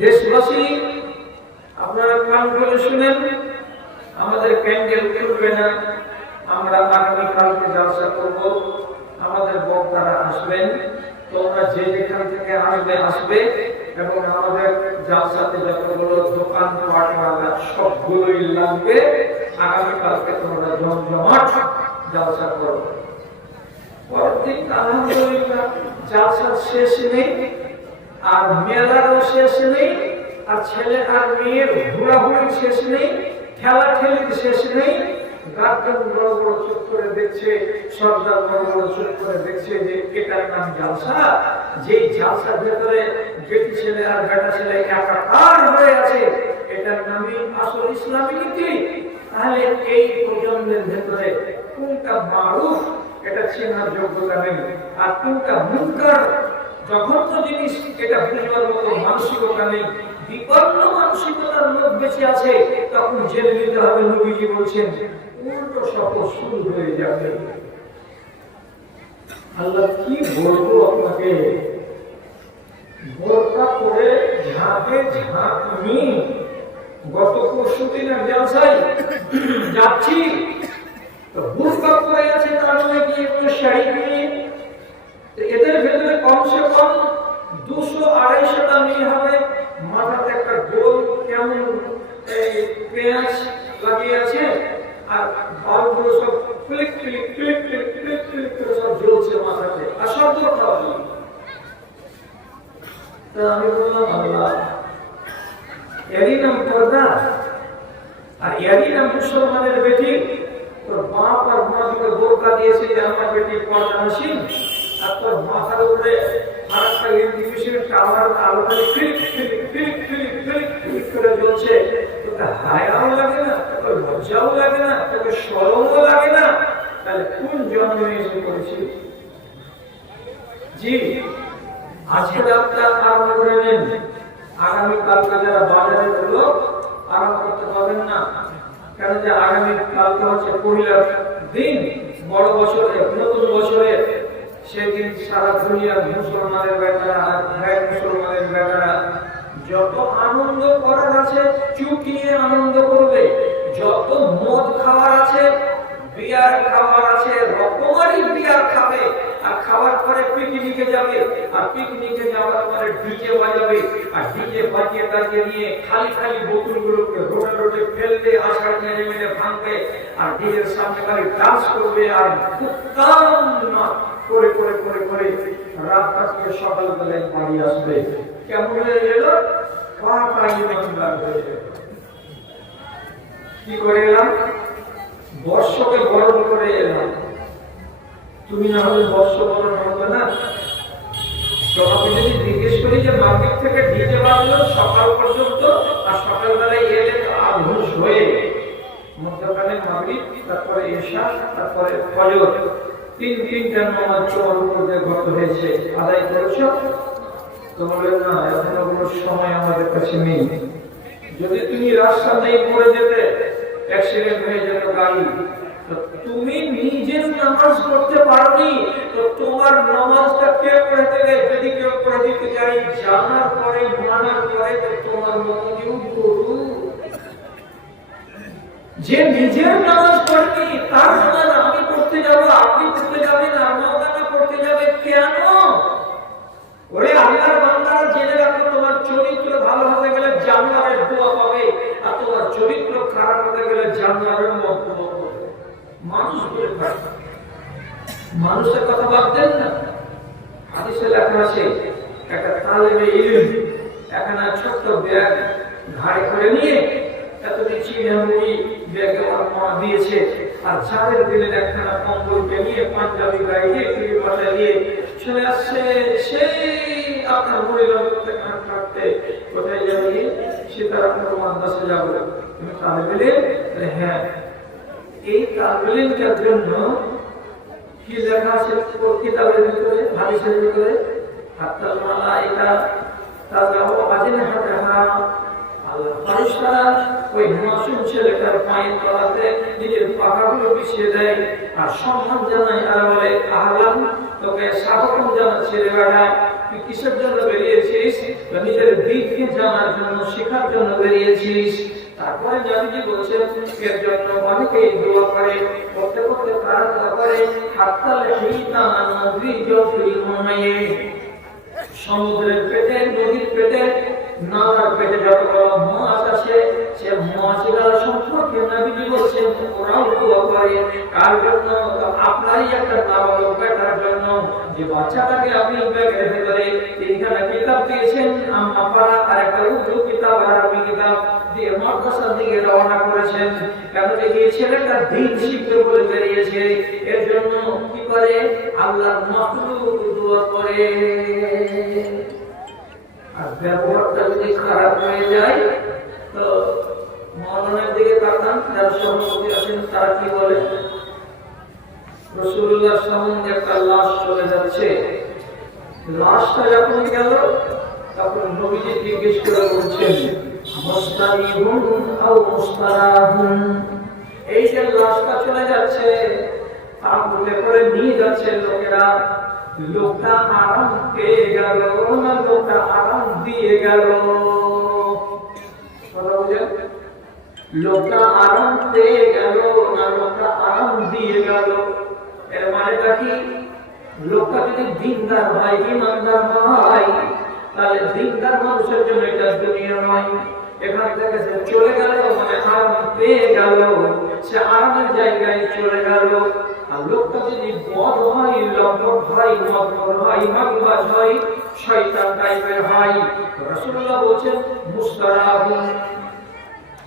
দেশবাসী আপনারা কান খুলে শুনেন, আমাদের প্যান্ডেল খুলবে না, আমরা আগামীকালকে জলসা করব, আমাদের বক্তারা আসবেন, তোমরা যে যেখান থেকে আসবে এবং আমাদের জলসাতে যতগুলো দোকান পাটওয়ালা সবগুলোই লাগবে। আগামীকালকে তোমরা জমজমাট জলসা করো। পরের দিন আলহামদুলিল্লাহ জলসার শেষ নেই, আর মেলারও শেষ নেই, আর ছেলে আর মেয়ের ঘোরাঘুরির শেষ নেই, খেলা খেলির শেষ নেই। গার্জেন বড় বড় চুপ করে দেখছে, সর্দার বড় বড় চুপ করে দেখছে যে এটার নাম জালসা। যে জালসার ভেতরে বেটি ছেলে আর বেটা ছেলে একাকার হয়ে আছে, এটার নামই আসল ইসলামী নীতি। তাহলে এই প্রজন্মের ভেতরে কোনটা মারুফ এটা চেনার যোগ্যতা নেই, আর কোনটা মুনকার জঘন্য জিনিস এটা বুঝবার মতো মানসিকতা নেই, বিপন্ন মানসিকতার লোক বেঁচে আছে। তখন জেনে নিতে হবে, নবীজি বলছেন উল্টো সফর শুরু হয়ে যাবে। আল্লাহ কি বলবো আপনাকে, বোরকা পরে ঝাঁকে ঝাঁকি। গত পরশু দিনের জলসায় যাচ্ছি, তো বোরকা পরে আছে, তার মানে কি একটু শাড়ি নিয়ে এদের ভেতরে কমসে কম 200-250টা মেয়ে হবে, মাথাতে একটা গোল কেমন পেঁয়াজ লাগিয়ে আছে, আর বালগুলো সব click click click click click click করে সব জ্বলছে মাথাতে, আর সব কথা হবে। তা আমি বললাম আল্লাহ, এরই নাম পর্দা, আর এরই নাম মুসলমানের বেটি। তোর বাপ আর মা তোকে বোরকা দিয়েছে যে আমার বেটি পর্দানশীল, আর তোর মাথার উপরে আরেকটা ইলেকট্রিসিটির টাওয়ার আলোতে click click click click click click করে জ্বলছে। তোকে হায়াও লাগে না, তোকে লজ্জাও লাগে না, তোকে শরমও লাগে না। তাহলে কোন জন্মে এসে করেছি? জি, আজকে আপনারা আরম্ভ করে নেন, আগামীকালকে যারা বাজারে হলো আরম্ভ করতে পারবেন না। কেন যে আগামীকালকে হচ্ছে পহিলা দিন, বড় বছরের, নতুন বছরের। সেদিন সারা দুনিয়ার মুসলমানের বেটারা আর ভাই মুসলমানের বেটারা যত আনন্দ করার আছে চুটিয়ে আনন্দ করবে, যত মদ খাওয়ার আছে, বিয়ার খাওয়ার আছে, রকমারি বিয়ার খাবে, আর খাওয়ার পরে পিকনিকে যাবে, আর পিকনিকে যাওয়ার পরে ডিজে বাজাবে, আর ডিজে বাজিয়ে তাকে নিয়ে খালি খালি বোতলগুলোকে রোডে রোডে ফেলবে, আষাঢ় মেরে মেরে ভাঙবে, আর ডিজের সামনে খালি ডান্স করবে, আর করে করে করে করে রাতটা থেকে সকালবেলায় বাড়ি আসবে। কেমন হয়ে গেল? কি করে এলাম? বর্ষকে বরণ করে এলাম। তুমি না হলে বর্ষ বরণ হবে না। তোমাকে যদি জিজ্ঞেস করি যে মার্কেট থেকে ডিজে বাজলো সকাল পর্যন্ত, আর সকালবেলায় এলে তো আধুস হয়ে মধ্যখানে মাগরিব, তারপরে এশা, তারপরে ফজর, তিনটা নামাজ তোমার উপর দিয়ে গত হয়েছে, আদায় করেছ? তোমার না, এখনো কোনো সময় আমাদের কাছে নেই। যদি তুমি রাস্তাতেই পড়ে যেতে, অ্যাক্সিডেন্ট হয়ে যেত গাড়ি, তুমি নিজের নামাজ পড়তে পারোনি, তো তোমার নামাজটা কে পড়ে দেবে? যদি কেউ পড়ে দিতে চাই জানার পরে মানার পরে, তো তোমার মতো গরু যে নিজের নামাজ পড়েনি, তার নামাজ আমি পড়তে যাবো, আপনি পড়তে যাবেন, আমরা পড়তে যাবে কেন? ওরে আল্লাহর বান্দারা, জেনে রাখো, তোমার চরিত্র ভালো হতে গেলে জান্নাতের দোয়া পাবে, আর তোমার চরিত্র খারাপ হতে গেলে জান্নাতের মন্তব্য করবে। মানুষ বলে থাকে, মানুষের কথা ভাবতেন না। হাদিসে লেখা আছে, একটা তালেবে ইলম একখানা ছোট্ট ব্যাগ ঘাড়ে করে নিয়ে, এতদিন চিড়ে মুড়ি ব্যাগে আমার মা দিয়েছে, আর ছাদের দিনের একখানা কম্বলকে নিয়ে পাঞ্জাবি গায়ে দিয়ে ফিরে বাসা দিয়ে চলে আসছে। সেই আপনার মুড়ি লাগতে কাটতে কোথায় যাবে? সীতারামপুর মাদ্রাসা যাবো। তুমি তালেবে? হ্যাঁ। এই তালেবের জন্য কি লেখা আছে কিতাবের ভিতরে, হাদিসের ভিতরে? হাত্তাল মালাইকা তাযাউ আজনিহাতাহা, আল্লাহ ফারিস্তারা ওই মাসুম ছেলেটার পায়ের তলাতে নিজের পাখাগুলো বিছিয়ে দেয়, আর সম্মান জানায়, আর বলে আহলান, তোকে স্বাগতম জানাচ্ছে রে বেটা, তুই কিসের জন্য বেরিয়েছিস? নিজের দিককে দিনকে জানার জন্য, শেখার জন্য বেরিয়েছিস। তারপরে নবীজি বলছেন এর জন্য অনেকেই দোয়া করে, করতে করতে তারা দোয়া করে হাত্তা লাহিতা নবী জফিল মায়ে, সমুদ্রের পেটে, নদীর পেটে, নালার পেটে যতগুলো মাছ আছে, সে মাছগুলো সম্পর্কে নবীজি বলছেন ওরাও দোয়া করে। কার জন্য? আপনারই একটা নাবালক বেটার জন্য, যে বাচ্চাটাকে আপনি ব্যাগের ভেতরে তিনখানা কিতাব দিয়েছেন, আম্মা পাড়া আর একটা উর্দু কিতাব আর আরবি কিতাব দিয়ে মাদ্রাসার দিকে রওনা করেছেন। কেন যে এই ছেলেটা দিন শিখবে বলে বেরিয়েছে, এর জন্য কি করে? আল্লাহর মাখলুক দোয়া করে। আর ব্যবহারটা যদি খারাপ হয়ে যায় তো মরণের দিকে তাকান, যারা সভাপতি আছেন তারা কি বলে? রাসূলুল্লাহ সম্বন্ধে একটা লাশ চলে যাচ্ছে, লাশটা যখন গেল তখন নবীজি জিজ্ঞেস করে বলছেন মুস্তারিহুন আও মুস্তারাহুন, এই যে লাশটা চলে যাচ্ছে আমলে করে নিয়ে যাচ্ছে লোকেরা, লোকটা আরাম পেয়ে গেল না লোকটা আরাম দিয়ে গেল? লোকটা আরাম পেয়ে গেল না লোকটা আরাম দিয়ে গেল? এর মানেটা কি? লোকটা যদি দিনদার হয়, ইমানদার হয়, তাহলে দিনদার মানুষের জন্য এটা দুনিয়া নয়। এখান থেকে সে চলে গেল মানে আরাম পেয়ে গেল, সে আরামের জায়গায় চলে গেল। আর লোকটা যদি বদ হয়, লম্পট হয়, মদখোর হয়, মাগবাজ হয়, শয়তান টাইপের হয়, রাসূলুল্লাহ বলেন মুস্তারাহুন,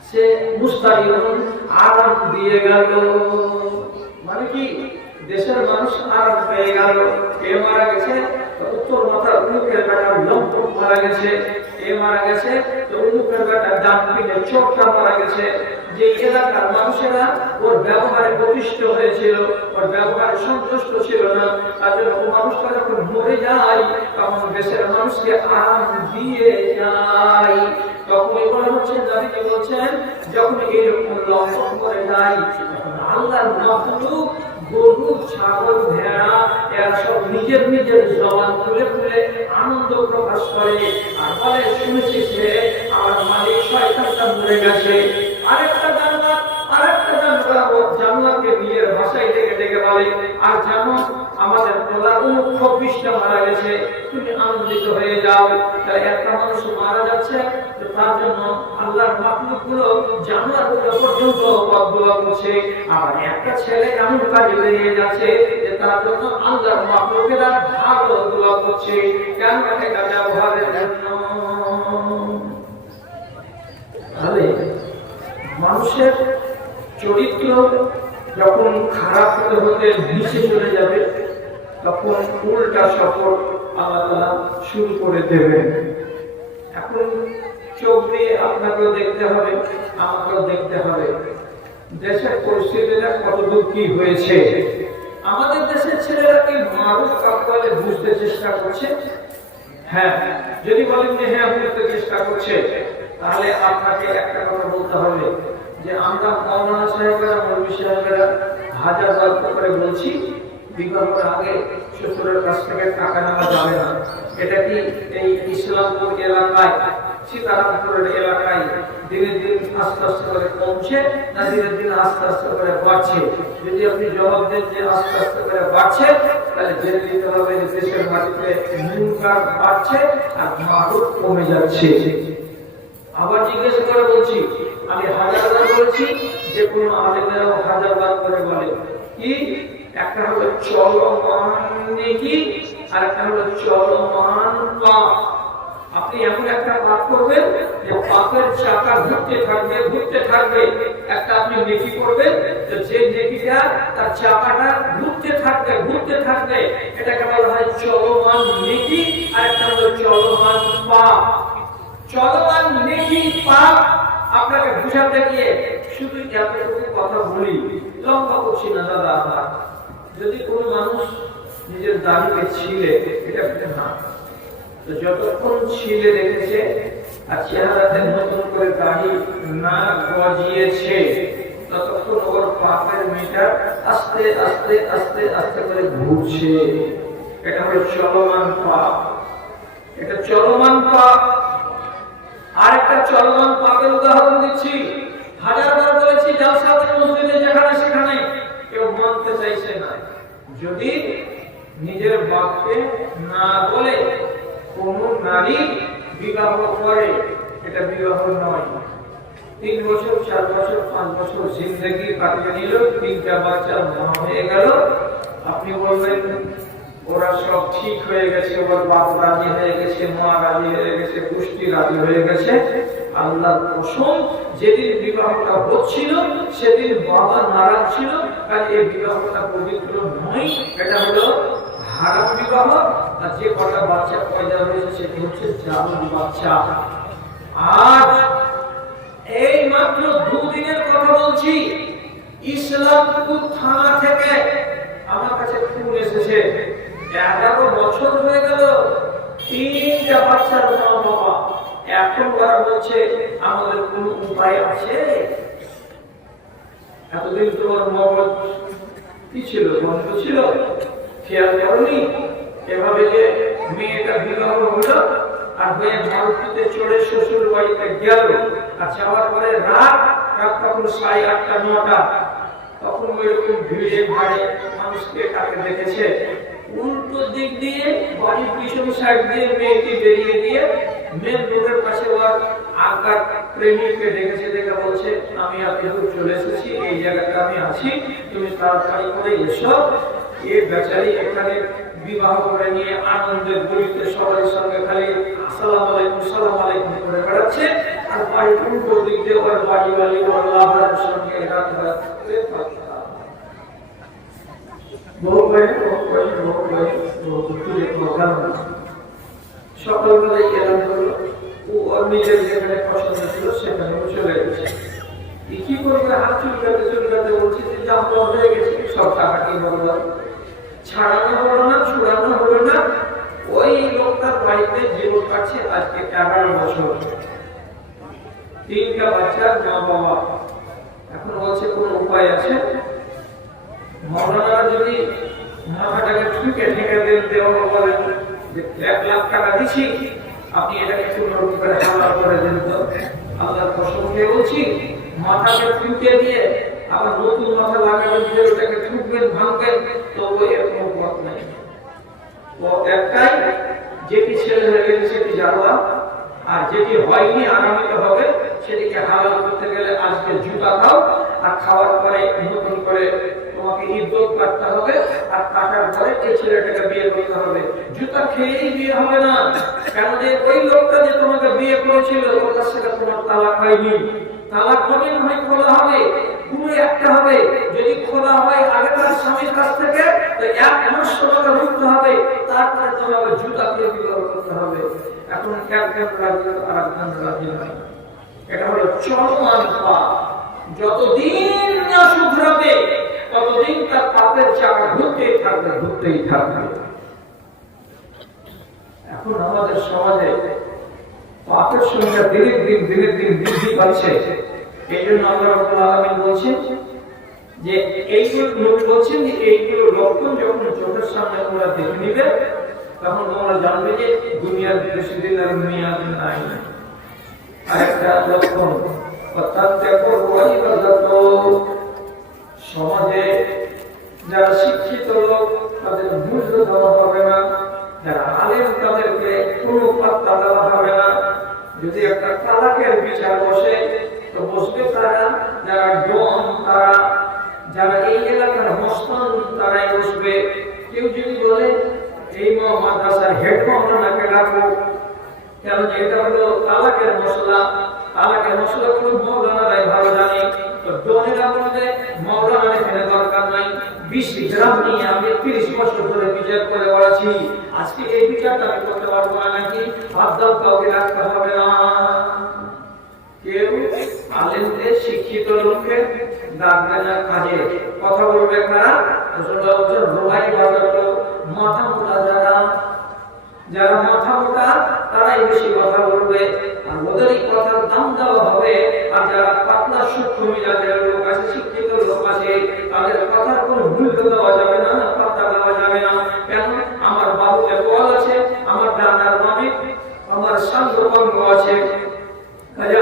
সে মুস্তারিহুন আরাম দিয়ে গেল। মানে কি? দেশের মানুষ আরাম পেয়ে গেল, এ মারা গেছে উত্তর মাথা উল্লুকের বেটা লম্পট মারা গেছে, এ মারা গেছে তো উল্লুকের বেটা ডান পিঠে চোখটা মারা গেছে। যে এলাকার মানুষেরা ওর ব্যবহারে প্রতিষ্ঠিত হয়েছিল, ওর ব্যবহারে সন্তুষ্ট ছিল না, তার জন্য ও মানুষটা যখন মরে যায় তখন দেশের মানুষকে আরাম দিয়ে যায়। তখন মনে হচ্ছে নবীজি বলছেন যখন এইরকম লম্পট করে যায় তখন আল্লাহর মাখলুক গরু, ছাগল, ভেড়া এরা সব নিজের নিজের জবান খুলে খুলে আনন্দ প্রকাশ করে আর বলে শুনেছি সে আমার মালিক শয়তানটা মরে গেছে। আরেকটা জানোয়ারকে নিজের ভাষায় ডেকে ডেকে বলে আর জানো আমাদের তোলা ২৪টা মারা গেছে, তুমি আনন্দিত হয়ে যাও। তাই একটা মানুষ মারা যাচ্ছে তার জন্য আল্লাহর মাখলুকগুলো, জানোয়ারগুলো পর্যন্ত দোয়া করছে। আর একটা ছেলে এমন কাজে বেরিয়ে যাচ্ছে যে তার জন্য আল্লাহর মাখলুকেরা ভালো দোয়া করছে। কেন? এটা ব্যবহারের জন্য। তাহলে মানুষের চরিত্র যখন খারাপ হতে হতে নিচে চলে যাবে তখন উল্টা সফর আল্লাহ তাআলা শুরু করে দেবেন। এখন চোখ দিয়ে আপনাকেও দেখতে হবে, আমাকেও দেখতে হবে দেশের পরিস্থিতিটা কতদূর কি হয়েছে। আমাদের দেশের ছেলেরা কি মারুফ কাকতালে বুঝতে চেষ্টা করছে? হ্যাঁ, যদি বলেন যে হ্যাঁ বুঝতে চেষ্টা করছে, তাহলে আপনাকে একটা কথা বলতে হবে যে আমরা মাওলানা সাহেবেরা, মৌলভী সাহেবেরা হাজার গল্প করে বলছি বিগত আগে শ্বশুরের কাছ থেকে টাকা নেওয়া যাবে না। এটা কি এই ইসলামপুর এলাকায়, সীতারামপুরের এলাকায় দিনের দিন আস্তে আস্তে করে কমছে না দিনের দিন আস্তে আস্তে করে বাড়ছে? যদি আপনি জবাব দেন যে আস্তে আস্তে করে বাড়ছে, তাহলে জেনে নিতে হবে দেশের মাটিতে মুনকার বাড়ছে আর মারুফ কমে যাচ্ছে। আবার জিজ্ঞেস করে বলছি, আমি হাজারবার বলছি, যে কোনো আলেমেরাও হাজারবার করে বলে কি, একটা হলো চলমান নেকি আর একটা হলো চলমান পাপ। আপনি এমন একটা পাপ করবেন যে পাপের চাকা ঘুরতে থাকবে, একটা আপনি নেকি করবেন যে নেকিটা তার চাকাটা ঘুরতে থাকবে, এটাকে বলা হয় চলমান নেকি আর একটা হলো চলমান পাপ। চলমান নেকি পাপ আপনাকে বুঝাতে গিয়ে শুধু এতটুকু কথা বলি, লম্বা করছি না দাদা। আমার যদি কোনো মানুষ নিজের দাড়িকে ছিলে, এটা না তো যতক্ষণ ছিলে রেখেছে আর চেহারাতে নতুন করে দাড়ি না গজিয়েছে ততক্ষণ ওর পাপের মিটার আস্তে আস্তে আস্তে আস্তে করে ঘুরছে। এটা হলো চলমান পাপ, এটা চলমান পাপ। যদি নিজের বাপকে না বলে কোন নারী বিবাহ করে, এটা বিবাহ নয়। 3 বছর 4 বছর 5 বছর জিন্দগি কাটিয়ে নিল, 3টা বাচ্চা মা হয়ে গেল, আপনি বলবেন ওরা সব ঠিক হয়ে গেছে, ওর বাপ রাজি হয়ে গেছে, মা রাজি হয়ে গেছে, পুষ্টি রাজি হয়ে গেছে। আল্লাহর কসম, যেদিন বিবাহটা হচ্ছিল সেদিন বাবা নারাজ ছিল, আর এই বিবাহটা পবিত্র নয়, এটা হলো হারাম বিবাহ। আর যে কটা বাচ্চা পয়দা হয়েছে সেটি হচ্ছে জালিম বাচ্চা। আজ এই মাত্র 2 দিনের কথা বলছি, ইসলামপুর থানা থেকে আমার কাছে ফোন এসেছে, 11 বছর হয়ে গেল, 3টা বাচ্চার মা বাবা। এখন ওরা বলছে আমাদের কোন উপায় আছে? এতদিন তোমার মগজ কি ছিল? বন্ধ ছিল, খেয়াল করনি? এভাবে যে মেয়েটা বিবাহ হলো আর মেয়ে মারুতিতে চড়ে শ্বশুর বাড়িতে গেল, আর যাওয়ার পরে রাত তখন 8:30 9টা, তখন ওইরকম ভিড়ে ভাড়ে মানুষকে কাকে দেখেছে, উল্টো দিক দিয়ে বাড়ির পিছন সাইড দিয়ে মেয়েটি বেরিয়ে দিয়ে মেন রোডের পাশে ওর আকার প্রেমিককে দেখেছে, দেখে বলছে আমি এতদূর চলে এসেছি, এই জায়গাটা আমি আছি, তুমি তাড়াতাড়ি করে এসো। এই বেচারি এখানে বিবাহ করে নিয়ে আনন্দের গলিতে সবার সঙ্গে খালি আসসালামু আলাইকুম সালাম আলাইকুম করে বেড়াচ্ছে, আর বাড়ির উল্টো দিক দিয়ে ওর বাড়িওয়ালি ওর লাভার সঙ্গে রাত রাত করে কথা। সকালবেলায় এলাম করলো, ও ওর নিজের যেখানে পছন্দ ছিল সেখানে চলে গেছে। কি করবে? হাত চুলকাতে বলছে যে দাম বন্ধ হয়ে গেছে, সব টাকা কি বললো, ছাড়ানো হলো না, ছুড়ানো হলো না। ওই লোকটার বাড়িতে জীবন কাটছে আজকে 11 বছর, 3টা বাচ্চার মা বাবা। এখন বলছে কোন উপায় আছে? মৌলানারা যদি মাথাটাকে ঠুকে ঠেকে দেওয়া বলেন যে 1 লাখ টাকা দিচ্ছি, আপনি এটাকে কোনো করে হালাল করে দেন তো। আল্লাহর কসম খেয়ে বলছি, মাথাকে ঠুকে দিয়ে আবার নতুন মাথা লাগাবেন, ওটাকে ঠুকবেন ভাঙবেন, তো এরকম পথ নাই। ও একটাই, যেটি ছেলে হয়ে গেছে সেটি জানলা, আর যেটি হয়নি আগামীতে হবে সেটিকে হালাল করতে গেলে আজকে জুতা খাও, আর খাওয়ার পরে নতুন করে তোমাকে ইজ্জত কাটতে হবে, আর কাটার পরে এই ছেলেটাকে বিয়ে করতে হবে। জুতা খেয়েই বিয়ে হবে না, কারণ যে ওই লোকটা যে তোমাকে বিয়ে করেছিল ওর কাছ থেকে তোমার তালাক হয়নি। তালাক হবে না হয় খোলা হবে, কোনো একটা হবে। যদি খোলা হয় আগে তার স্বামীর কাছ থেকে, তো 1 মাস তোমাকে রুখতে হবে, তারপরে তোমাকে জুতা দিয়ে বিবাহ করতে হবে। এখন কেন রাজি আর কেন রাজি নয়? এটা হলো চলমান পাপ। যতদিন না শুধরাবে ততদিন তার পাপের চাকা ঘুরতেই থাকবে। এখন আমাদের সমাজে পাপের সংখ্যা দিনের দিন বৃদ্ধি পাচ্ছে। এই জন্য আল্লাহ রাব্বুল আলামিন বলছেন যে এইগুলো বলছেন যে এইগুলো লক্ষণ যখন চোখের সামনে ওরা দেখে নিবে, তখন তোমরা জানবে যে দুনিয়ার বেশি দিন আর মেয়াদ নাই। আরেকটা লক্ষণ, সমাজে যারা শিক্ষিত লোক তাদের মূল্য দেওয়া হবে না, যারা আলেম তাদেরকে কোনো পাত্তা দেওয়া হবে না। যদি একটা তালাকের বিচার বসে তো বসবে তারা, যারা ডন তারা, যারা এই এলাকার মস্তান তারাই বসবে। কেউ যদি বলে এই মাদ্রাসার হেড মাওলানাকে ডাকো, কেন এটা হলো তালাকের মশলা, তালাকের মশলা গুলো মাওলানারাই ভালো জানে, তো ডনেরা বলবে মাওলানার এখানে দরকার নাই, 20 গ্রাম নিয়ে আমি 30 বছর ধরে বিচার করে বেড়াচ্ছি, আজকে এই বিচারটা আমি করতে পারবো না, নাকি আদাল কাউকে রাখতে হবে না। কেউ আলেমদের শিক্ষিত লোককে ডাকবে না কাজে, কথা বলবে না। রোহাই বাজাতো মাথা মোটা, যারা মাথা মোটা তারাই বেশি কথা বলবে, আর ওদেরই কথার দাম দেওয়া হবে। আর যারা পাতলা সূক্ষ্ম মেজাজের লোক আছে, শিক্ষিত লোক আছে, তাদের কথার কোনো মূল্য দেওয়া যাবে না, পাত্তা দেওয়া যাবে না। কেন? আমার বাবুতে বল আছে, আমার ডানার মামিক, আমার সান্দ্রভঙ্গ আছে,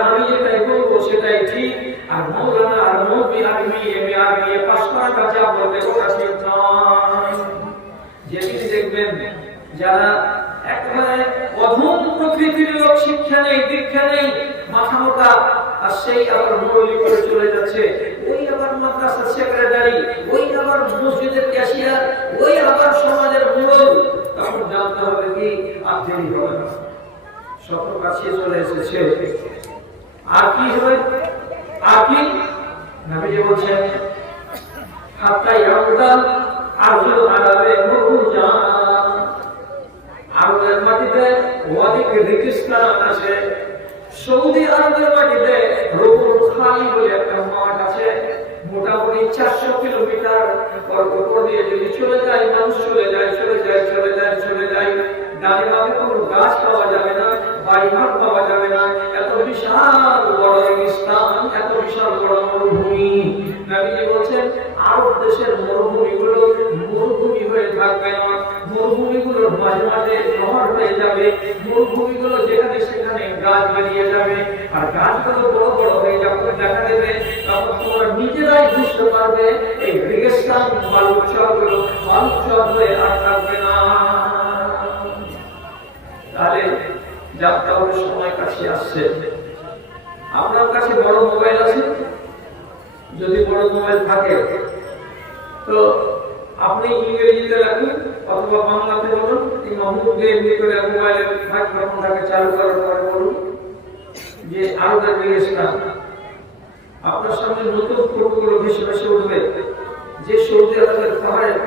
আমি যেটাই বলবো সেটাই ঠিক। আর মৌলানা আর মৌলবি আর্মি এমএ আর্মি পাস করাটা যা বলবে ওটা ঠিক নয়। দেখবেন যারা একেবারে অধম প্রকৃতির লোক, শিক্ষা নেই, দীক্ষা নেই, মাথা মোটা, আর সেই আবার মুরব্বি করে চলে যাচ্ছে, ওই আবার মাদ্রাসার সেক্রেটারি, ওই আবার মসজিদের ক্যাশিয়ার, ওই আবার সমাজের মুরব্বি। তখন জানতে হবে কি আর দেরি হবে না, সফর কাছে চলে এসেছে। আর কি হবে? আর কি নবীজি বলছেন হাত্তা ইয়াউদা আরজুল আলাবে মুরজান, আরবের মাটিতে অনেক রেগিস্তান আছে। সৌদি আরবের মাটিতে রবুল খালি বলে একটা মাঠ আছে, মোটামুটি 400 কিলোমিটার পর দিয়ে যদি চলে যায়, মানুষ চলে যায়, ডানে বামে কোনো গাছ পাওয়া যাবে না, বাড়িঘর পাওয়া যাবে না, এত বিশাল বড় রেগিস্তান, এত বিশাল বড় মরুভূমি। নবীজি বলছেন আরব দেশের মরুভূমিগুলো মরুভূমি হয়ে থাকবে না, মরুভূমিগুলোর মাঝে মাঝে নহর হয়ে যাবে, মরুভূমিগুলো যেখানে সেখানে গাছ বেরিয়ে যাবে, আর গাছগুলো বড় বড় হয়ে যখন দেখা দেবে তখন তোমরা নিজেরাই বুঝতে পারবে এই রেগিস্তান বালুচরগুলো বালুচর হয়ে আর থাকবে না। তাহলে যাত্রার সময় কাছে আসছে। আপনার কাছে বড় মোবাইল আছে, যদি বড় মোবাইল থাকে তো আপনি ইংরেজিতে রাখুন অথবা বাংলাতে বলুন, মাহমুদকে এমনি করে মোবাইলের মাইক্রোফোনটাকে চালু করার পরে বলুন যে আরবের রেগিস্তান। আপনার সামনে নতুন ফটোগুলো ভেসে ভেসে উঠবে, যে সৌদি আরবের পাহাড়ের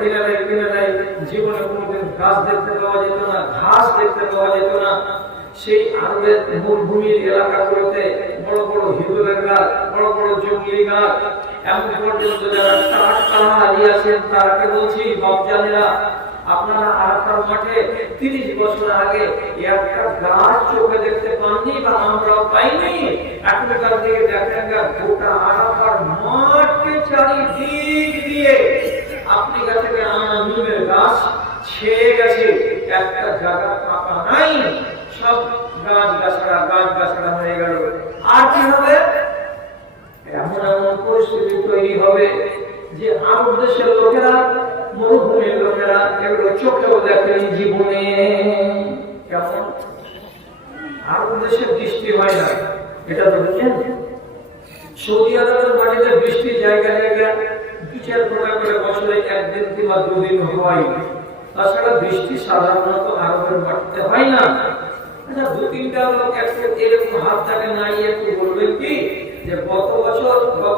কিনারায় জীবনে কোনোদিন গাছ দেখতে পাওয়া যেত না, ঘাস দেখতে পাওয়া যেত না, সেই আরবের মরুভূমির এলাকাগুলোতে বড় বড় হিজুরের গাছ, বড় বড় জঙ্গলি গাছ, এমন পর্যন্ত যারা টাটকা আলী আছেন তারাকে বলছি বাপজানেরা, আপনারা আরাফার মাঠে 30 বছর আগে একটা গাছ চোখে দেখতে পাননি বা আমরাও পাইনি। এখনকার দিকে দেখেন গোটা আরাফার মাঠকে চারিদিক দিয়ে আফ্রিকা থেকে আনা নিমের গাছ ছেয়ে গেছে, একটা জায়গা ফাঁকা নাই, সব গাছ গাছড়া হয়ে গেল। আর কি হবে? এমন এমন পরিস্থিতি তৈরি হবে যে আরব দেশের লোকেরা, মরুভূমির লোকেরা এগুলো চোখেও দেখেনি জীবনে। কেমন আরব দেশে বৃষ্টি হয় না, এটা তো দেখেন। সৌদি আরবের মাটিতে বৃষ্টি জায়গা 2-4 ফোঁটা করে বছরে 1 দিন কিংবা 2 দিন হয়, তাছাড়া বৃষ্টি সাধারণত আরবের মাটিতে হয় না। আচ্ছা, 2-3টা লোক একটু এরকম হাত থাকে না, একটু বলবেন কি যে গত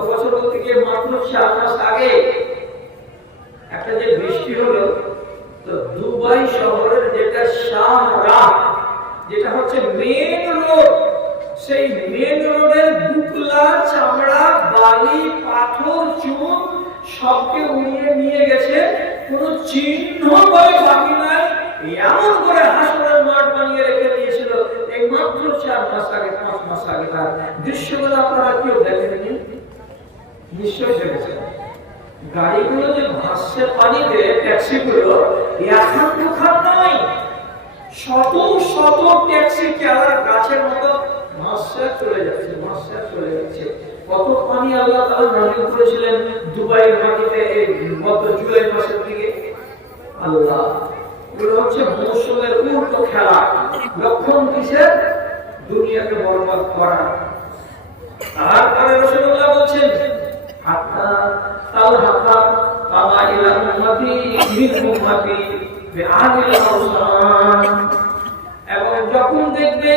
বছর বলতে গিয়ে মাত্র 4 মাস আগে একটা যে বৃষ্টি হলো, তো দুবাই শহরের যেটা শাহরাহ, যেটা হচ্ছে মেন রোড, সেই মেন রোডের বুকলা, চামড়া, বালি, পাথর, চুন সবকে উড়িয়ে নিয়ে গেছে, কোনো চিহ্ন বলে বাকি নাই। এমন করে হাসপাতাল মাঠ বানিয়ে রেখে দিয়েছিল এই মাত্র 4 মাস আগে, 5 মাস আগে। তার দৃশ্যগুলো আপনারা কেউ দেখেননি? নিশ্চয়ই দেখেছেন। গাড়িগুলো যে ভাসছে পানিতে, ট্যাক্সিগুলো এখন দুখান নয়, শত শত ট্যাক্সি কেলার গাছের মতো ভাসছে চলে যাচ্ছে। কত পানি আল্লাহ তাআলা নাযিল করেছিলেন দুবাইয়ের মাটিতে এই গত জুলাই মাসের দিকে। আল্লাহ, এগুলো হচ্ছে মৌসুমের উল্টো খেলা। লক্ষণ কিসের? দুনিয়াকে বরবাদ করা। তারপরে রাসূলুল্লাহ বলছেন হাত্তা তালহাকা কামা ইলা উম্মতি মিন উম্মতি বিআদিল আওসান, এবং যখন দেখবে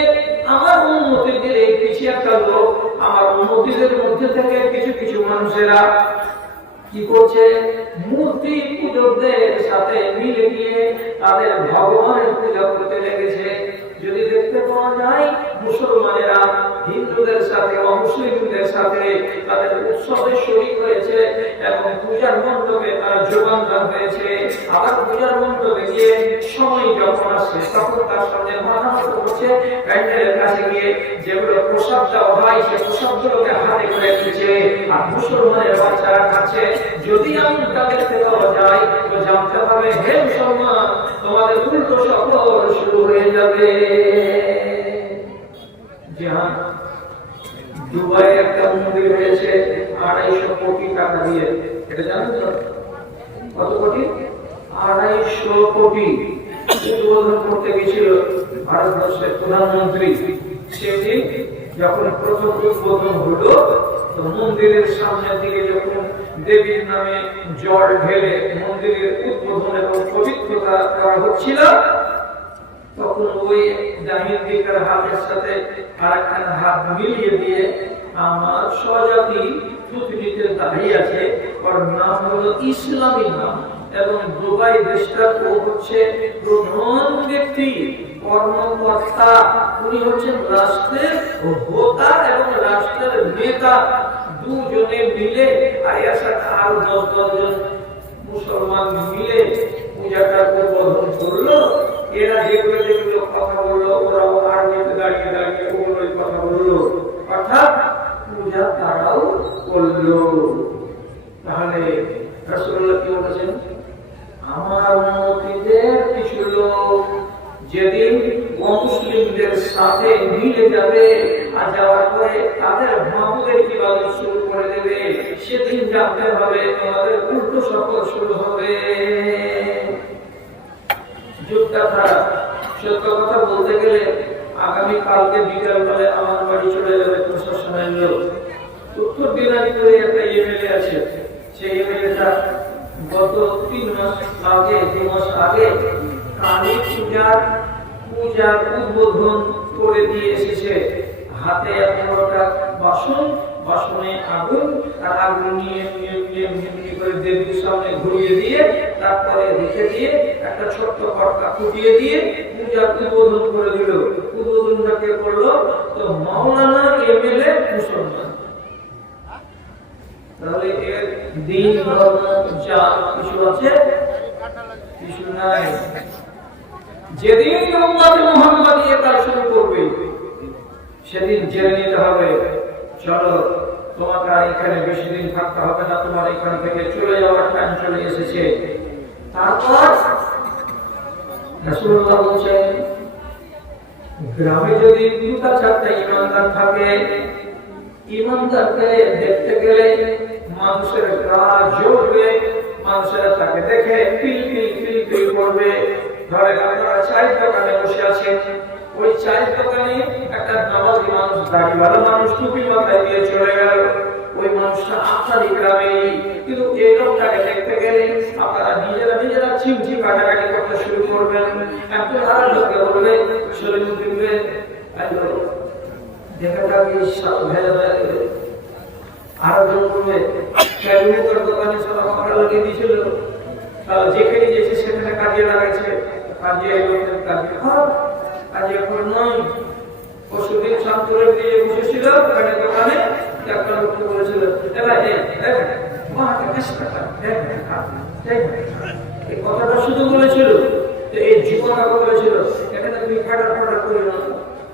আমার উম্মতিদের এই পিছিয়ে একটা লোক, আমার উম্মতিদের মধ্যে থেকে কিছু কিছু মানুষেরা কি করছে, মূর্তি পূজকদের সাথে মিলে গিয়ে তাদের ভগবানের পূজা করতে লেগেছে। যদি দেখতে পাওয়া যায় মুসলমানেরা হিন্দুদের সাথে অমুসলিমদের সাথে তাদের উৎসবে শরীক হয়েছে এবং পূজার মণ্ডপে তারা যোগদান হয়েছে, আবার পূজার মণ্ডপে গিয়ে সময় যখন আসে তখন তার সামনে মাথা নত করছে, প্যান্ডেলের কাছে গিয়ে যেগুলো প্রসাদ দেওয়া হয় সে প্রসাদগুলোকে হাতে করে নিচ্ছে, আর মুসলমানের বাচ্চারা খাচ্ছে। যদি এমনটা দেখতে পাওয়া যায় তো জানতে হবে হে মুসলমান, তোমাদের উল্টো সফর শুরু হয়ে যাবে। দুবাই একটা মন্দির হয়েছে 250 কোটি টাকা দিয়ে, এটা জানেন তো? কত কোটি? 250 কোটি। উদ্বোধন করতে গেছিল ভারতবর্ষের প্রধানমন্ত্রী। সেদিন যখন প্রথম উদ্বোধন হলো, তো মন্দিরের সামনে দিকে যখন দেবীর নামে জল ঢেলে মন্দিরের উদ্বোধন এবং পবিত্রতা করা হচ্ছিল, তখন ওই ডাহিন দিকের হাতের সাথে আরেকখানা হাত মিলিয়ে দিয়ে আমার স্বজাতি পৃথিবীতে দাঁড়িয়ে আছে, ওর নাম হলো ইসলামী নাম, এবং দুবাই দেশটা ও হচ্ছে প্রধান ব্যক্তি, কর্মকর্তা। উনি হচ্ছেন রাষ্ট্রের হোতা এবং রাষ্ট্রের নেতা, দুজনে মিলে আরো 10 জন মুসলমান মিলে পূজাটা উদ্বোধন করলো। এরা যেগুলো যেগুলো কথা বললো, ওরাও আরবিতে দাঁড়িয়ে দাঁড়িয়ে ওগুলোই কথা বললো, অর্থাৎ পূজা তারাও করলো। তাহলে রাসূলুল্লাহ কি বলেছেন? আমার উম্মতীদের কিছু লোক যেদিন অমুসলিমদের সাথে মিলে যাবে আর যাওয়ার পরে তাদের মাহবুবের ইবাদত শুরু করে দেবে, সেদিন জানতে হবে তোমাদের উল্টো সফর শুরু হবে। সত্য কথা বলতে গেলে আগামী কালকে বিকাল বেলায় আমার বাড়ি চলে যাবে প্রশাসনের লোক। উত্তর দিনাজপুরে একটা এমএলএ আছে, সেই এমএলএটা গত 3 মাস আগে 2 মাস আগে কালী পূজার উদ্বোধন করে দিয়ে এসেছে। হাতে একটা বাসন, বাসনে আগুন, আর আগুন নিয়ে করে দেবীর সামনে ঘুরিয়ে দিয়ে তারপরে রেখে দিয়ে একটা ছোট্ট কর্তা ফুটিয়ে দিয়ে পূজার উদ্বোধন করে দিল। উদ্বোধনটা কে করলো? তো মাওলানা এমএলএ মুসলমান। তাহলে এর দিন ধর্ম যা কিছু আছে কিছু নাই। যেদিন উম্মত মুহাম্মাদিয়া কাজ শুরু করবে সেদিন জেনে নিতে হবে, চলো তোমাকে এখানে বেশি দিন থাকতে হবে না, তোমার এখান থেকে চলে যাওয়ার টাইম চলে এসেছে। তারপর রাসূলুল্লাহ বলেছেন, গ্রামে যদি 2-4টা ইমানদার থাকে, ইমানদারকে দেখতে গেলে মানুষের গা জ্বলবে, মানুষেরা তাকে দেখে পিল পিল পিল পিল করবে। ধরে আপনারা চায়ের দোকানে বসে আছেন, ওই চায়ের দোকানে একটা নামাজি মানুষ, দাড়িওয়ালা মানুষ টুপি মাথায় দিয়ে চলে গেল, ওই মানুষটা আপনারই গ্রামে, কিন্তু এই লোকটাকে দেখতে গেলে আপনারা নিজেরা চিমচি কাটাকাটি করতে শুরু করবেন। একজন আর লোককে বলবে, শরীর দিবে, দেখাটা কি ভেজা আর বলবে ক্যালকুলেটর দোকানে সব আমরা লাগিয়ে দিয়েছিল, যেখানে যেছে সেখানে কাজে লাগাইছে, কাজে লোকের কাজে এখন নয়। পরশুদিন শান্তরের দিয়ে বসেছিল ওখানে দোকানে, একটা লোক বলেছিল এই কথাটা শুধু বলেছিল, এই যুবককে বলেছিল এখানে তুমি ফাটার ফাটার করে না,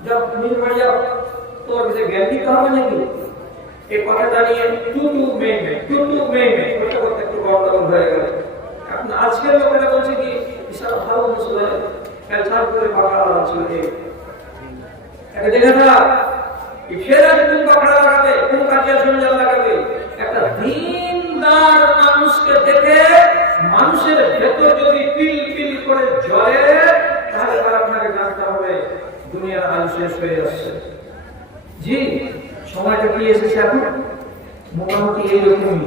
যাও তুমি বাড়ি যাও, তোমার কাছে জ্ঞান দিতে হবে নাকি? এই কথাটা নিয়ে টুটু মেয়ে করতে করতে একটু গন্ডগোল হয়ে গেল। এখন আজকের লোকেরা বলছে কি বিশাল ভালো মুসলমান ক্যালচার করে পাকড়া ছিল, দেখে না ফের কোন পাকড়া লাগাবে, কোন কাজের সঞ্জাল লাগাবে। একটা দিনদার মানুষকে দেখে মানুষের ভেতর যদি পিল পিল করে জ্বলে, তাহলে আপনাকে জানতে হবে দুনিয়ার আয়ু শেষ হয়ে যাচ্ছে। জি, সময়টা কি এসেছে এখন মোটামুটি এইরকমই।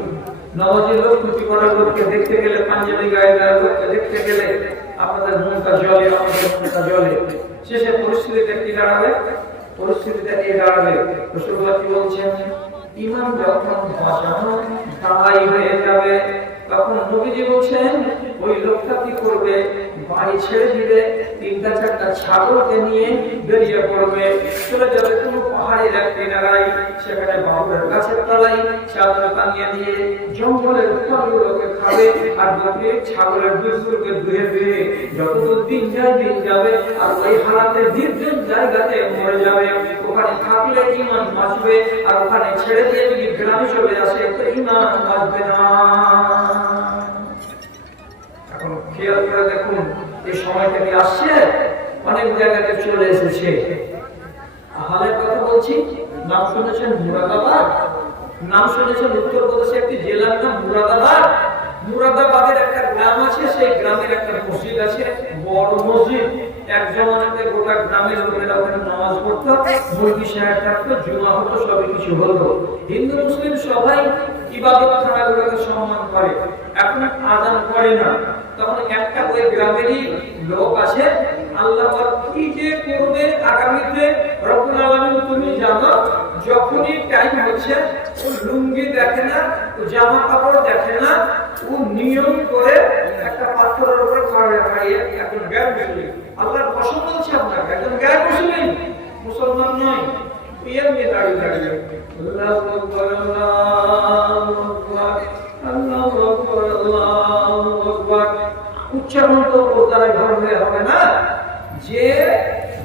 নওয়াজের লোক, টুপি করার লোককে দেখতে গেলে, পাঞ্জাবি গায়ে দেওয়ার লোককে দেখতে গেলে আপনাদের মনটা জ্বলে, আমাদের মনটা জ্বলে। শেষে পরিস্থিতিটা কি দাঁড়াবে? পরিস্থিতিটা এই দাঁড়াবে, রাসূলুল্লাহ কি বলছেন? ঈমান যখন বাঁচানো দাঁড়াই হয়ে যাবে, তখন নবীজি বলছেন ওই লোকটা কি করবে? বাড়ি ছেড়ে দিবে, 3-4টা ছাগলকে নিয়ে বেরিয়ে পড়বে, চলে যাবে কোনো পাহাড়ের এক কিনারায়, সেখানে বাবুরের গাছের তলায় চাদর টানিয়ে দিয়ে জঙ্গলের ফলগুলোকে খাবে, আর বকরি ছাগলের দুধগুলোকে ধুয়ে ধুয়ে যতদূর দিন যাবে, আর ওই হালাতে নির্জন জায়গাতে মরে যাবে। ওখানে থাকলে ঈমান বাঁচবে, আর ওখানে ছেড়ে দিয়ে যদি গ্রামে চলে আসে তো ঈমান বাঁচবে না। এখন খেয়াল করে দেখুন, এই সময়টা কি আসছে? অনেক জায়গাতে চলে এসেছে। হালের কথা বলছি, নাম শুনেছেন মুরাদাবাদ, নাম শুনেছেন উত্তরপ্রদেশে একটি জেলার নাম মুরাদাবাদ। মুরাদাবাদের একটা গ্রাম আছে, সেই গ্রামের একটা মসজিদ আছে, বড় মসজিদ, এক জমানাতে গোটা গ্রামের লোকেরা ওখানে নামাজ পড়তো, মুরগি সাহেব থাকতো, জুমা হতো, সবই কিছু হতো। হিন্দু মুসলিম সবাই ইবাদত খানাগুলোকে সম্মান করে। এখন আজান করে না, তখন একটা ওই গ্রামেরই লোক আছে, আল্লাহ কি যে করবে আগামীতে রব্বুল আলামিন তুমি জানো। যখনই টাইম হচ্ছে ও লুঙ্গি দেখে না, ও জামা কাপড় দেখে না, ও নিয়ম করে একটা পাথরের উপর খাড়িয়ে এখন গায়ে বসে। আল্লাহর কসম বলছে আপনাকে, একজন গায়ে বসে মুসলমান নয়, এমনি দাঁড়িয়ে দাঁড়িয়ে আল্লাহু আকবার আল্লাহু আকবার আল্লাহু আকবার আল্লাহু আকবার উচ্চারণ তো ওর দ্বারা হবে না। যে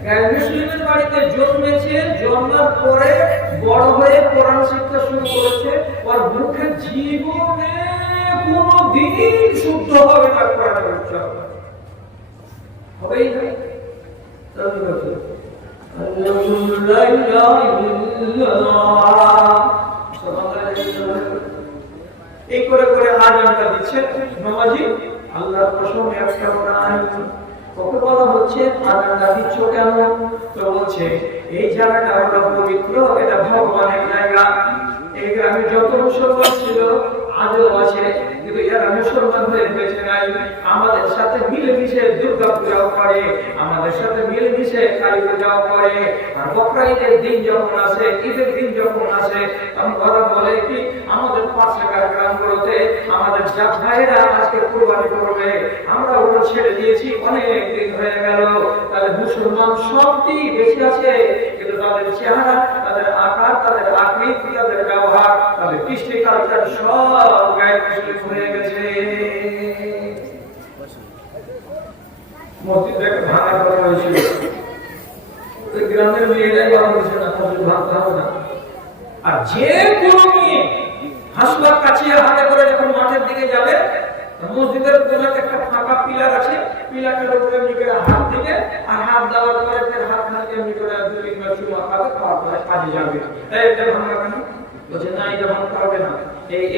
গায়ে মুসলিমের বাড়িতে জন্মেছে, জন্মার পরে বড় হয়ে কোরআন শিক্ষা শুরু করেছে, ওর মুখে জীবনে কোনদিন শুদ্ধ হবে না কোরআনের উচ্চারণ, হবেই না। এই করে করে আজানটা দিচ্ছে নমাজি। আল্লাহর কসম একটা কত বলা হচ্ছে আজানটা দিচ্ছ কেন? তো বলছে এই জায়গাটা হলো পবিত্র, এটা ভগবানের জায়গা। এই গ্রামে যত মুসলমান ছিল আজও আছে, কিন্তু এরা মুসলমান হয়ে বেঁচে নাই। আমাদের সাথে মিলেমিশে দুর্গা পূজাও করে, আমাদের সাথে মিলেমিশে কালী পূজাও করে। আর বকরা ঈদের দিন যখন আসে, ঈদের দিন যখন আসে, তখন ওরা বলে কি আমাদের পাশের গ্রামগুলোতে আমাদের জাত ভাইরা আজকে কুরবানি করবে, আমরা ওগুলো ছেড়ে দিয়েছি, অনেক দিন হয়ে গেল। তাহলে মুসলমান সবটি বেশি আছে, কিন্তু তাদের চেহারা, তাদের আকার, তাদের আকৃতি, তাদের ব্যবহার, তাদের কৃষ্টি কালচার সব গায়ে হয়ে গেছে। মসজিদটাকে ভাঙার কথা হয়েছিল, গ্রামের মেয়েরাই বাবা বলছে না মসজিদ ভাঙতে হবে না। আর যে কোনো মেয়ে হাসপাত কাছে হাতে করে যখন মাঠের দিকে যাবে, মসজিদের কোনাতে একটা ফাঁকা পিলার আছে, পিলারের উপরে এমনি হাত দিকে, আর হাত দেওয়ার পরে ফের হাত হাতে এমনি করে দুই তিনবার চুমা খাবে, খাওয়ার পরে কাজে যাবে। এটা ভাঙা কেন? বলছে না, এটা ভাঙতে হবে না।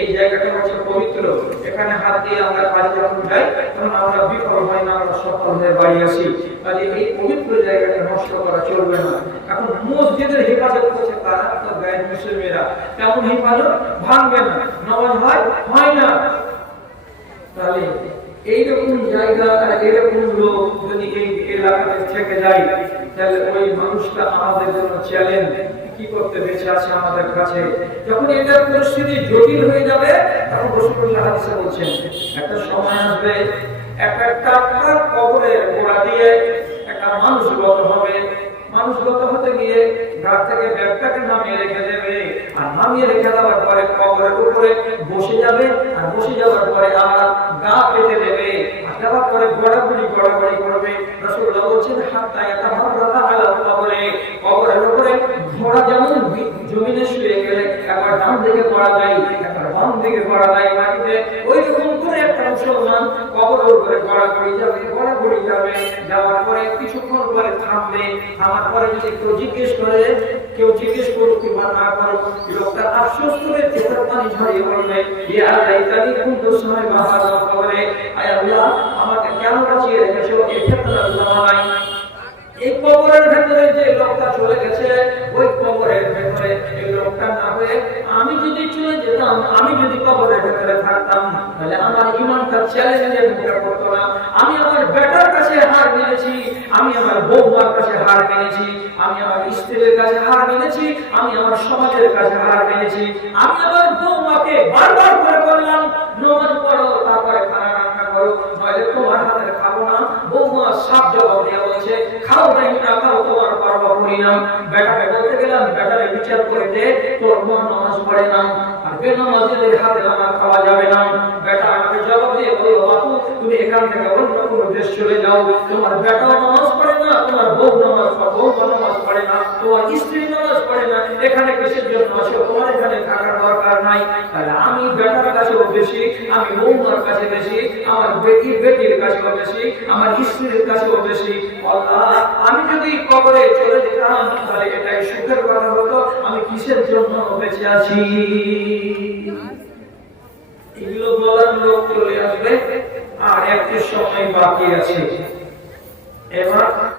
এই জায়গাটা হচ্ছে পবিত্র, এখানে হাত দিয়ে আমরা কাজে যখন যাই তখন আমরা বিফল হয় না, আমরা সফল হয়ে বাড়ি আসি। তাহলে এই পবিত্র জায়গাটা নষ্ট করা চলবে না। এখন মসজিদের হেফাজত করছে তারা, তো গায়ের মুসলিমেরা তেমন হেফাজত ভাঙবে না, নামাজ হয় না। তাহলে এইরকম জায়গা, এরকম লোক যদি এই এলাকাতে থেকে যায়, তাহলে ওই মানুষটা আমাদের জন্য চ্যালেঞ্জ। কি করতে বেঁচে আছে আমাদের কাছে? যখন এটা পরিস্থিতি জটিল হয়ে যাবে, তখন রাসূলুল্লাহ হাদিসে বলছেন একটা সময় আসবে, একটা টাটকা কবরের গোড়া দিয়ে একটা মানুষ গত হবে। মানুষ গত হতে গিয়ে ঘাট থেকে ব্যাগটাকে নামিয়ে রেখে দেবে, আর নামিয়ে রেখে দেওয়ার পরে কবরের উপরে বসে যাবে, আর বসে যাওয়ার পরে আবার গা পেতে দেবে, আর দেওয়ার পরে গড়াগড়ি করবে। রাসূলুল্লাহ বলছেন হাত্তা ইয়াতাহাররাকা আলা কবরে, কবরের উপরে ঘোড়া যেমন জমিনে শুয়ে গেলে একবার ডান দিকে পড়া যায়, একবার বাম দিকে পড়া যায় মাটিতে, ওই রকম করে একটা মুসলমান কবরের উপরে গড়াগড়ি যাবে। যাওয়ার পরে কিছুক্ষণ পরে থামবে, থামার পরে যদি কেউ জিজ্ঞেস করুক কিংবা না করুক, লোকটা আফসোস করে চোখের পানি ঝরিয়ে বলবে, ইয়া লাইতানি কুনতু সাহিবা হাযা কবরে, আয় আল্লাহ আমাকে কেন বাঁচিয়ে রেখেছো এই ফিতনার জামানায়। এই কবরের ভেতরে যে লোকটা চলে গেছে, ওই কবরের ভেতরে এই লোকটা না হয়ে আমি যদি চলে যেতাম, আমি যদি কবরের ভেতরে থাকতাম, তাহলে আমার ঈমানটা চ্যালেঞ্জের মুখে পড়তো না। আমি আমার বেটার কাছে হার মেনেছি, আমি আমার বউমার কাছে হার মেনেছি, আমি আমার স্ত্রীর কাছে হার মেনেছি, আমি আমার সমাজের কাছে হার মেনেছি। আমি আমার বউমাকে বারবার করে বললাম নামাজ পড়ো, তারপরে খানা রান্না করো, নইলে তোমার হাতের খাবো না। বউমা সাপ জবাব দেওয়া বলছে খাও নাই না খাও তোমার পারবা করি না। বেটাকে বলতে গেলাম বেটারে বিচার করে দে, তোর মন নামাজ পড়ে না, আর বেনামাজিদের হাতে রান্না খাওয়া যাবে না। বেটা আমাকে জবাব দিয়ে বলল বাপু তুমি এখান থেকে অন্য কোনো দেশ চলে যাও, তোমার বেটাও নামাজ পড়ে না, তোমার বউ নামাজ পড়ে না, তোমার স্ত্রী নামাজ পড়ে না, এখানে কিসের জন্য আসো? তোমার এখানে থাকার দরকার নাই। তাহলে আমি বেটার কাছেও বেশি, আমি বউমার কাছে বেশি, আমার বেটির কাছেও বেশি, আমার স্ত্রীর কাছেও বেশি। আল্লাহ আমি যদি কবরে চলে যেতাম, তাহলে এটাই সুখের কথা হতো, আমি কিসের জন্য বেঁচে আছি? এগুলো বলার লোক চলে আসবে, আর একটু সময় বাকি আছে। এবার